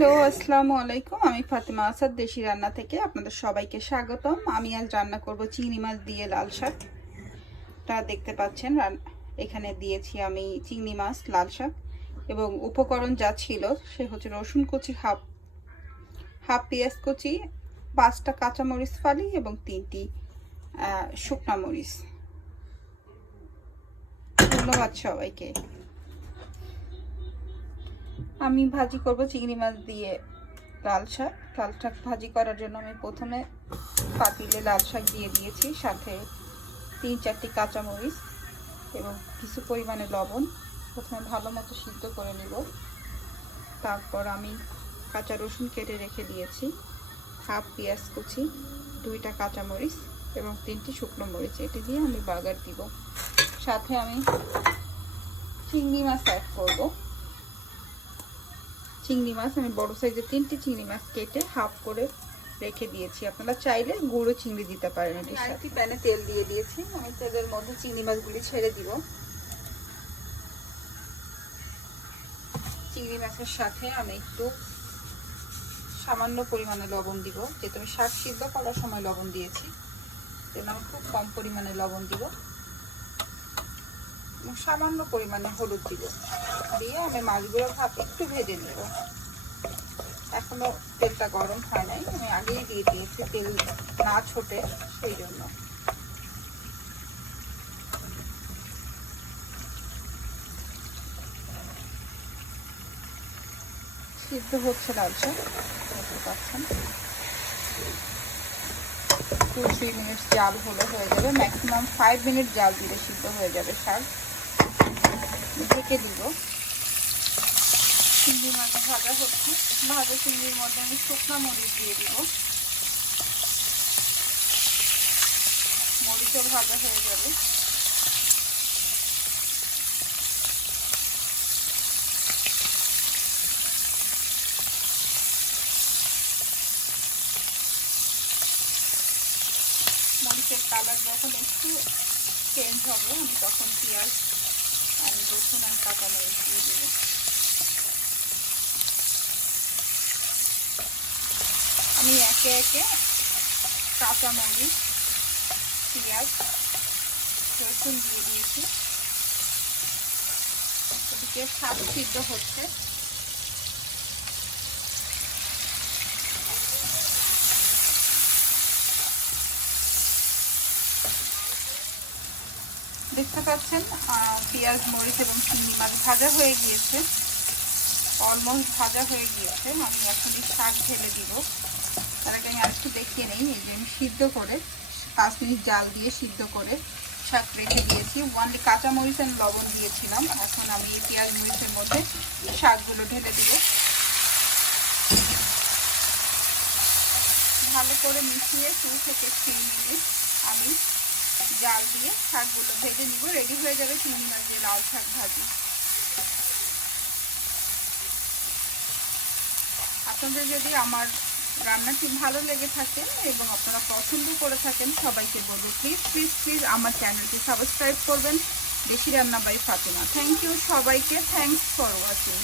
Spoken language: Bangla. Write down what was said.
হ্যালো, আসসালামু আলাইকুম। আমি ফাতেমা আসাদ, দেশি রান্না থেকে আপনাদের সবাইকে স্বাগতম। আমি আজ রান্না করব চিংড়ি মাছ দিয়ে লাল শাক। তা দেখতে পাচ্ছেন এখানে দিয়েছি আমি চিংড়ি মাছ, লাল শাক এবং উপকরণ যা ছিল সে হচ্ছে রসুন কুচি, হাফ হাফ পেঁয়াজ কুচি, পাঁচটা কাঁচামরিচ ফালি এবং তিনটি শুকনা মরিচ। ধন্যবাদ সবাইকে। আমি ভাজি করব চিংড়ি মাছ দিয়ে লাল শাক। লাল শাক ভাজি করার জন্য আমি প্রথমে পাতিলে লাল শাক দিয়ে দিয়েছি, সাথে তিন চারটি কাঁচামরিচ এবং কিছু পরিমাণে লবণ। প্রথমে ভালো মতো সিদ্ধ করে নেব। তারপর আমি কাঁচা রসুন কেটে রেখে দিয়েছি, হাফ পেঁয়াজ কুচি, দুইটা কাঁচামরিচ এবং তিনটি শুকনো মরিচ। এটি দিয়ে আমি বাগার দিব। সাথে আমি চিংড়ি মাছ অ্যাড করব। চিংড়ি মাছ, আমি বড় সাইজের তিনটি চিংড়ি মাছ কেটে হাফ করে রেখে দিয়েছি। আপনারা চাইলে গুঁড়ো চিংড়ি দিতে পারেন এটির প্যানে তেল দিয়ে দিয়েছি। আমি তেলের মধ্যে চিংড়ি মাছগুলি ছেড়ে দিব। চিংড়ি মাছের সাথে আমি একটু সামান্য পরিমাণে লবণ দিব। যেহেতু আমি শাক সিদ্ধ করার সময় লবণ দিয়েছি সেজন্য আমি খুব কম পরিমাণে লবণ দিব। সামান্য পরিমাণে হলুদ দিব। দিয়ে আমি মাছগুলো ভাত একটু ভেজে নেব। এখনও তেলটা গরম হয় নাই, আমি আগেই দিয়ে দিয়েছি তেল না ছোটে, সেই জন্য। সিদ্ধ হচ্ছে লাল শাক দেখতে পাচ্ছেন। টু থ্রি মিনিটস জাল হলে হয়ে যাবে। ম্যাক্সিমাম ফাইভ মিনিট জাল দিলে সিদ্ধ হয়ে যাবে শাক। ঢেকে দিব। চিংড়ি মাছ ভাজা হচ্ছে। ভাজা চিংড়ির মধ্যে আমি শুকনো মরিচ দিয়ে দিব। মরিচও ভাজা হয়ে যাবে। মরিচের কালার যখন একটু চেঞ্জ হবে, আমি তখন পেঁয়াজ আমি রসুন আর কাঁচা মরিচ দিয়ে দেবো আমি একে একে কাঁচা মরিচ, পেঁয়াজ, রসুন দিয়ে দিয়েছি। এদিকে শাক সিদ্ধ হচ্ছে। দেখতে পাচ্ছেন পেঁয়াজ, মরিচ এবং চিংড়ি মাছ ভাজা হয়ে গিয়েছে। অলমোস্ট ভাজা হয়ে গিয়েছে। আমি এখন এই শাক ঢেলে দিব। তার আগে আমি আরেকটু দেখিয়ে নেই, এই যে আমি সিদ্ধ করে, পাঁচ মিনিট জাল দিয়ে সিদ্ধ করে শাক রেখে দিয়েছি। ওয়ানলি কাঁচা মরিচ আর লবণ দিয়েছিলাম। এখন আমি এই পেঁয়াজ, মরিচের মধ্যে শাকগুলো ঢেলে দিব। ভালো করে মিশিয়ে টু থেকে থ্রি মিনিট আমি জাল দিয়ে শাকগুলো ভেজে নিব রেডি হয়ে যাবে চিংড়ি মাছ দিয়ে লাল শাক ভাজি। আপনাদের যদি আমার রান্নাটি ভালো লেগে থাকে এবং আপনারা পছন্দ করে থাকেন, সবাইকে বলব প্লিজ প্লিজ প্লিজ আমার চ্যানেলটি সাবস্ক্রাইব করবেন। দেশি রান্না বাই ফাতেমা। থ্যাংক ইউ সবাইকে। Thanks for watching